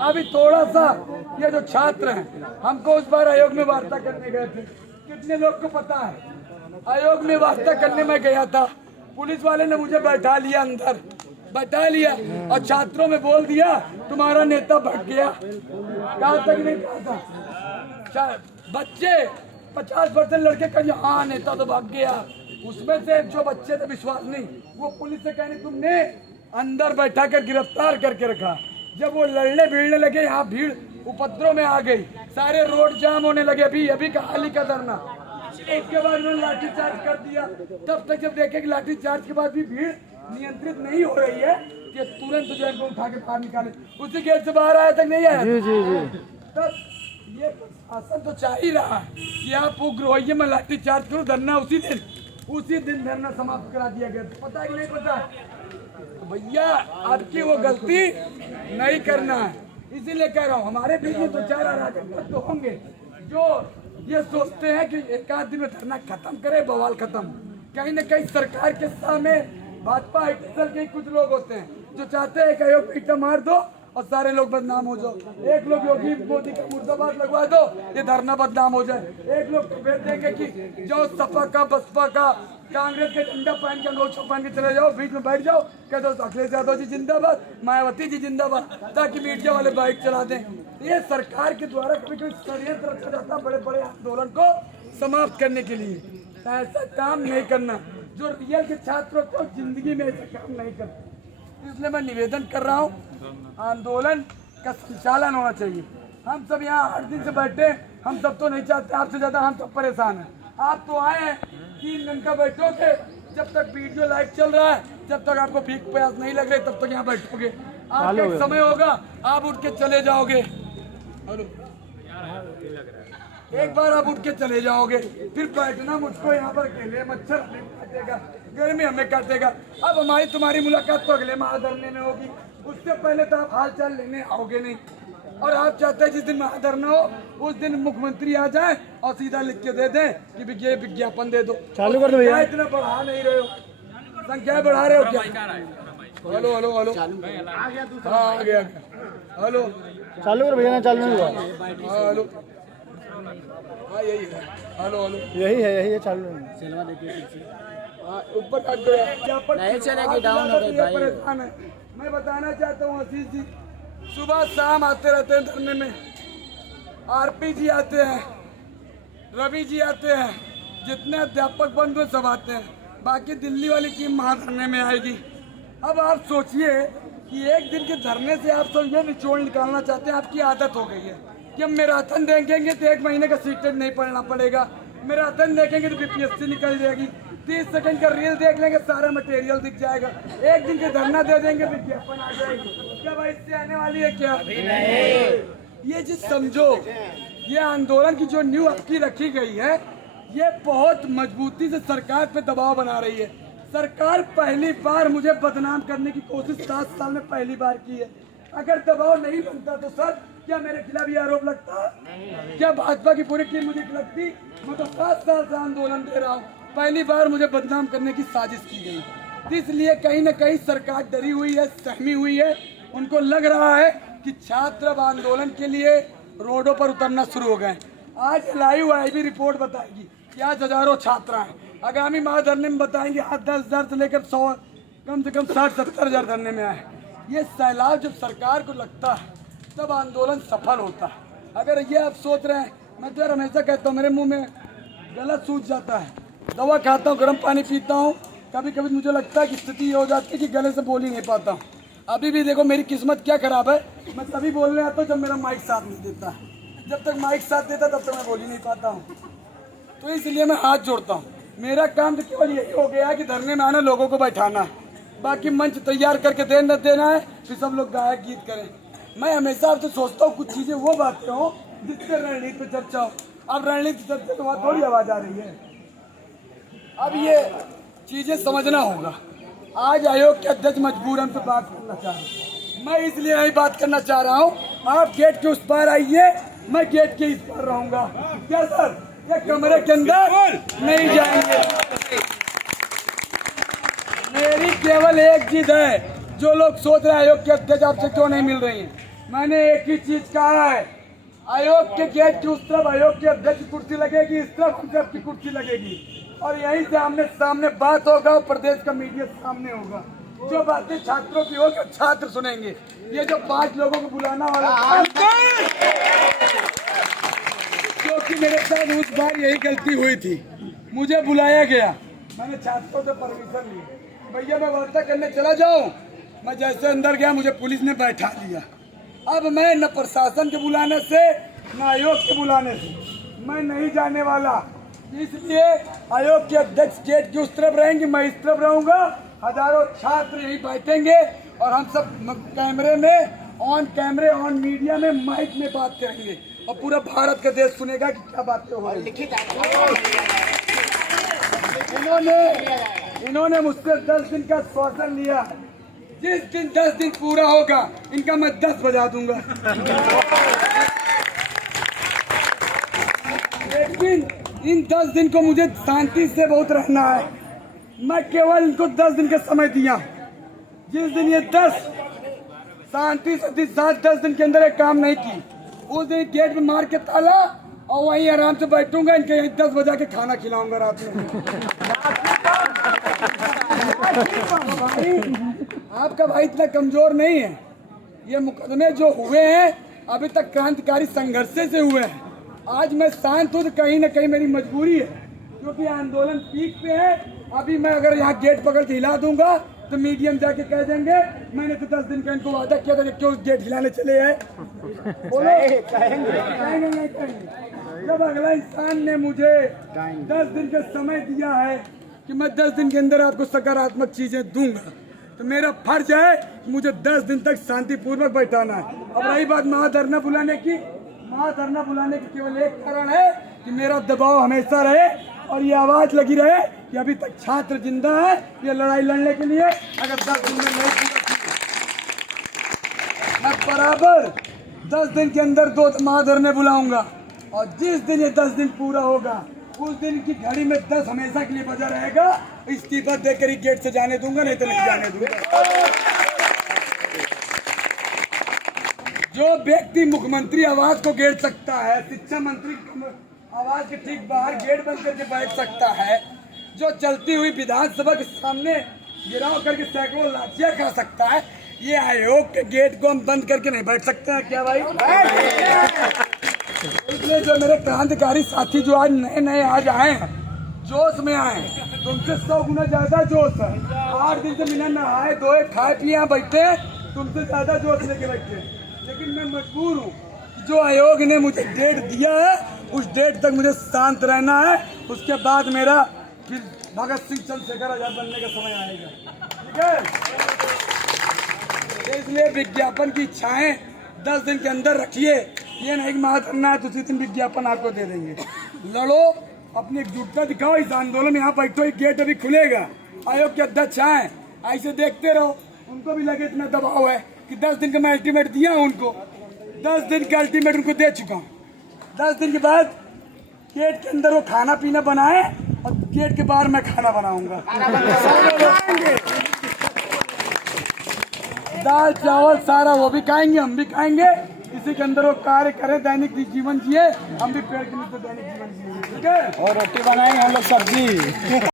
अभी थोड़ा सा ये जो छात्र हैं, हमको उस बार आयोग में वार्ता करने गए थे, कितने लोग को पता है? आयोग में वार्ता करने में गया था, पुलिस वाले ने मुझे बैठा लिया, अंदर बैठा लिया और छात्रों में बोल दिया तुम्हारा नेता भटक गया। कहा तक नहीं कहा था? बच्चे 50% लड़के कहेंगे हाँ नेता तो भाग गया। उसमें से जो बच्चे थे विश्वास नहीं, वो पुलिस से कहने तुमने अंदर बैठा कर गिरफ्तार करके रखा। जब वो लड़ने भिड़ने लगे, यहाँ भीड़ उपद्रव में आ गई, सारे रोड जाम होने लगे। अभी का हाल ही का धरना, उसके बाद उन्होंने लाठीचार्ज कर दिया। तब तक जब देखे कि लाठीचार्ज के बाद भी भीड़ नियंत्रित नहीं हो रही है कि तुरंत जो इनको उठा के बाहर निकाले। उसी गेट से बाहर आया तक नहीं आया। तब ये शासन तो चाह ही रहा है कि आप उग्र होइए, मैं लाठीचार्ज करूँ। धरना उसी दिन धरना समाप्त करा दिया गया। पता है कि नहीं पता? तो भैया आपकी वो गलती नहीं करना है, इसीलिए कह रहा हूँ। हमारे बीच में तो 4 अराजक तो होंगे जो ये सोचते हैं कि एक आध दिन में धरना खत्म करे, बवाल खत्म। कहीं न कहीं सरकार के सामने भाजपा हाईटेंशन के कुछ लोग होते हैं जो चाहते हैं कि आयोग पीटा मार दो और सारे लोग बदनाम हो जाओ। एक लोग योगी मोदी का मुर्दाबाद लगवा दो, ये धरना बदनाम हो जाए। एक लोग तो भेज देंगे कि जो सपा का, बसपा का, कांग्रेस के झंडा पहन के, अंगोछा पहन के चले जाओ, बीच में बैठ जाओ, कह दो अखिलेश यादव जी जिंदाबाद, मायावती जी जिंदाबाद, ताकि मीडिया वाले बाइक चला दें। ये सरकार के द्वारा कभी कभी षड्यंत्र रखा जाता है बड़े बड़े आंदोलन को समाप्त करने के लिए। ऐसा काम नहीं करना। जो रियल के छात्र को जिंदगी में ऐसा काम नहीं करते। इसलिए मैं निवेदन कर रहा हूँ, आंदोलन का संचालन होना चाहिए। हम सब यहाँ 8 दिन से बैठे, हम सब तो नहीं चाहते, आपसे ज्यादा हम सब परेशान हैं। आप तो आए हैं 3 घंटा बैठोगे, जब तक वीडियो लाइव चल रहा है, जब तक आपको भीख प्यास नहीं लग रही, तब तक यहाँ बैठोगे। आपका एक समय होगा, आप उठ के चले जाओगे। हेलो, एक बार आप उठ के चले जाओगे, फिर बैठना मुझको यहाँ पर अकेले, मच्छर हमें काटेगा, गर्मी हमें काटेगा। अब हमारी तुम्हारी मुलाकात तो अगले महाधरने में होगी, उससे पहले तो आप हाल चाल लेने आओगे नहीं। और आप चाहते हैं जिस दिन महाधरना हो उस दिन मुख्यमंत्री आ जाए और सीधा लिख के दे दें कि ये विज्ञापन दे दो। चालू कर दो भैया। इतना बढ़ा नहीं रहे हो, संख्या बढ़ा रहे हो क्या? हेलो हेलो हेलो, हाँ आ गया। हेलो चालू कर भैया, ना चालू नहीं हुआ। हेलो, हाँ यही है। हेलो हेलो, यही है चालू नहीं। ऊपर काट दो नहीं चलेगी, डाउन हो गई। परेशान है। मैं बताना चाहता हूँ आशीष जी, सुबह शाम आते रहते हैं धरने में। आरपी जी आते हैं, रवि जी आते हैं, जितने अध्यापक बंधु सब आते हैं। बाकी दिल्ली वाली टीम महाधरने में आएगी। अब आप सोचिए कि एक दिन के धरने से आप सब ये निचोड़ निकालना चाहते हैं। आपकी आदत हो गई है कि हम मैराथन देखेंगे तो 1 महीने का सीटेट नहीं पढ़ना पड़ेगा, मैराथन देखेंगे तो बीपीएससी निकल जाएगी, 30 सेकंड का रील देख लेंगे सारा मटेरियल दिख जाएगा, एक दिन के धरना दे देंगे विज्ञापन आ जाएगी। क्या भाई इससे आने वाली है क्या? ये चीज समझो, ये आंदोलन की जो नींव आपकी रखी गई है, ये बहुत मजबूती से सरकार पे दबाव बना रही है। सरकार पहली बार मुझे बदनाम करने की कोशिश 7 साल में पहली बार की है। अगर दबाव नहीं बनता तो सर क्या मेरे खिलाफ ये आरोप लगता? क्या भाजपा की पूरी टीम मुझे लगती? मैं तो 7 साल से आंदोलन दे रहा हूँ, पहली बार मुझे बदनाम करने की साजिश की गई। इसलिए कहीं न कहीं सरकार डरी हुई है, सहमी हुई है। उनको लग रहा है कि छात्र अब आंदोलन के लिए रोडों पर उतरना शुरू हो गए। आज लाइव IB रिपोर्ट बताएगी कि आज हजारों छात्र हैं। आगामी महाधरने में बताएंगे 10,000 से लेकर 100, कम से कम 60-70 हजार धरने में आए। ये सैलाब जब सरकार को लगता है तब आंदोलन सफल होता है। अगर ये आप सोच रहे हैं, मैं तो यार हमेशा कहता हूँ, मेरे मुंह में गला सूज जाता है, दवा खाता हूँ, गर्म पानी पीता हूँ, कभी कभी मुझे लगता है कि स्थिति ये हो जाती है कि गले से बोल ही नहीं पाता हूँ। अभी भी देखो मेरी किस्मत क्या खराब है, मैं तभी बोलने आता हूँ जब मेरा माइक साथ नहीं देता। जब तक माइक साथ देता तब तक मैं बोल ही नहीं पाता हूँ। तो इसलिए मैं हाथ जोड़ता हूँ। मेरा काम तो केवल यही हो गया कि धरने में आना, लोगों को बैठाना है, बाकी मंच तैयार करके देना है, फिर सब लोग गायक गीत करें। मैं हमेशा आपसे सोचता हूँ कुछ चीजें वो बातें हो जिससे रणनीति पे चर्चा हो। अब रणनीति चर्चा तो वहाँ थोड़ी आवाज आ रही है। अब ये चीजें समझना होगा। आज आयोग के अध्यक्ष मजबूर हमसे बात करना चाह रहे हैं, मैं इसलिए यही बात करना चाह रहा हूँ। आप गेट के उस पार आइए, मैं गेट के इस पार रहूंगा। क्या सर, ये कमरे के अंदर नहीं जाएंगे। मेरी केवल एक जिद है, जो लोग सोच रहे हैं आयोग के अध्यक्ष आपसे क्यों नहीं मिल रही हैं, मैंने एक ही चीज कहा है, आयोग के गेट की उस तरफ आयोग के अध्यक्ष की कुर्सी लगेगी, इस तरफ हम सबकी कुर्सी लगेगी और यहीं से आमने सामने बात होगा और प्रदेश का मीडिया सामने होगा। जो बातें छात्रों की होगी छात्र सुनेंगे। ये जो 5 लोगों को बुलाना वाला क्योंकि मेरे साथ उस बार यही गलती हुई थी, मुझे बुलाया गया, मैंने छात्रों से परमिशन ली, भैया मैं वार्ता करने चला जाऊं। मैं जैसे अंदर गया मुझे पुलिस ने बैठा दिया। अब मैं न प्रशासन के बुलाने से न आयोग के बुलाने से मैं नहीं जाने वाला, इसलिए आयोग के अध्यक्ष गेट की उस तरफ रहेंगे, मैं इस तरफ रहूंगा। हजारों छात्र यही बैठेंगे और हम सब कैमरे में ऑन मीडिया में माइक में बात करेंगे और पूरा भारत का देश सुनेगा कि क्या बातें हो रही। इन्होंने मुझसे 10 दिन का श्वासन लिया, जिस दिन 10 दिन पूरा होगा इनका मैं 10 बजा दूंगा। लेकिन इन 10 दिन को मुझे शांति से बहुत रहना है। मैं केवल इनको 10 दिन का समय दिया, जिस दिन ये 10 शांति से 10 दिन के अंदर एक काम नहीं की, उस दिन गेट में मार के ताला और वहीं आराम से बैठूंगा, इनके यहीं 10 बजा के खाना खिलाऊंगा रात में। आपका भाई इतना कमजोर नहीं है। ये मुकदमे जो हुए हैं अभी तक क्रांतिकारी संघर्ष से हुए हैं। आज मैं शांत हूँ तो कहीं न कहीं मेरी मजबूरी है, क्योंकि आंदोलन पीक पे है। अभी मैं अगर यहाँ गेट पकड़ के हिला दूंगा तो मीडियम जाके कह देंगे मैंने तो 10 दिन का इनको वादा किया था, क्यों गेट हिलाने चले आए। बोलो नहीं कहेंगे। जब अगला इंसान ने मुझे 10 दिन का समय दिया है कि मैं 10 दिन के अंदर आपको सकारात्मक चीजें दूंगा, तो मेरा फर्ज है कि मुझे 10 दिन तक शांतिपूर्वक बैठाना है। अब रही बात महाधरना बुलाने की, महाधरना बुलाने की केवल एक कारण है कि मेरा दबाव हमेशा रहे और ये आवाज लगी रहे कि अभी तक छात्र जिंदा है ये लड़ाई लड़ने के लिए। अगर 10 दिन में नहीं पूरा मैं बराबर 10 दिन के अंदर 2 महाधरने बुलाऊंगा और जिस दिन ये 10 दिन पूरा होगा उस दिन की घड़ी में 10 हमेशा के लिए बजा रहेगा। इस्तीफा देकर ही गेट से जाने दूंगा, नहीं तो नहीं जाने दूंगा। जो व्यक्ति मुख्यमंत्री आवास को घेर सकता है, शिक्षा मंत्री आवास के ठीक बाहर गेट बंद करके बैठ सकता है, जो चलती हुई विधानसभा के सामने गिराव करके सैकड़ों लाठियां खा सकता है, ये आयोग के गेट को हम बंद करके नहीं बैठ सकते हैं क्या भाई? इसलिए जो मेरे क्रांतिकारी साथी जो आज नए आज आए हैं, जोश में आए हैं, तुमसे 100 गुना ज्यादा जोश है। 8 दिन से बिना नहाए धोए खाए पिए यहाँ बैठे हैं, तुमसे ज्यादा जोश लेके बैठे हैं। लेकिन मैं मजबूर हूँ, जो आयोग ने मुझे डेट दिया है उस डेट तक मुझे शांत रहना है। उसके बाद मेरा फिर भगत सिंह चंद्रशेखर आजाद बनने का समय आएगा, ठीक है? इसलिए विज्ञापन की इच्छाएं 10 दिन के अंदर रखिए। ये नहीं कि महाधरना है तो उसी दिन विज्ञापन आपको दे देंगे। लड़ो, अपनी एकजुटता दिखाओ, इस आंदोलन में यहाँ बैठो, एक गेट अभी खुलेगा, आयोग के अध्यक्ष आए, ऐसे देखते रहो। उनको भी लगे इतना दबाव है कि 10 दिन का मैं अल्टीमेट दिया हूँ उनको, 10 दिन का अल्टीमेट उनको दे चुका हूँ। 10 दिन के बाद गेट के अंदर वो खाना पीना बनाए और गेट के बाहर मैं खाना बनाऊंगा। दाल चावल सारा वो भी खाएंगे, हम भी खाएंगे। इसी के अंदर वो कार्य करें, दैनिक जीवन जिए, हम भी पेड़ के नीचे दैनिक जीवन जिए, ठीक है? और रोटी बनाएंगे हम लोग, सब्जी।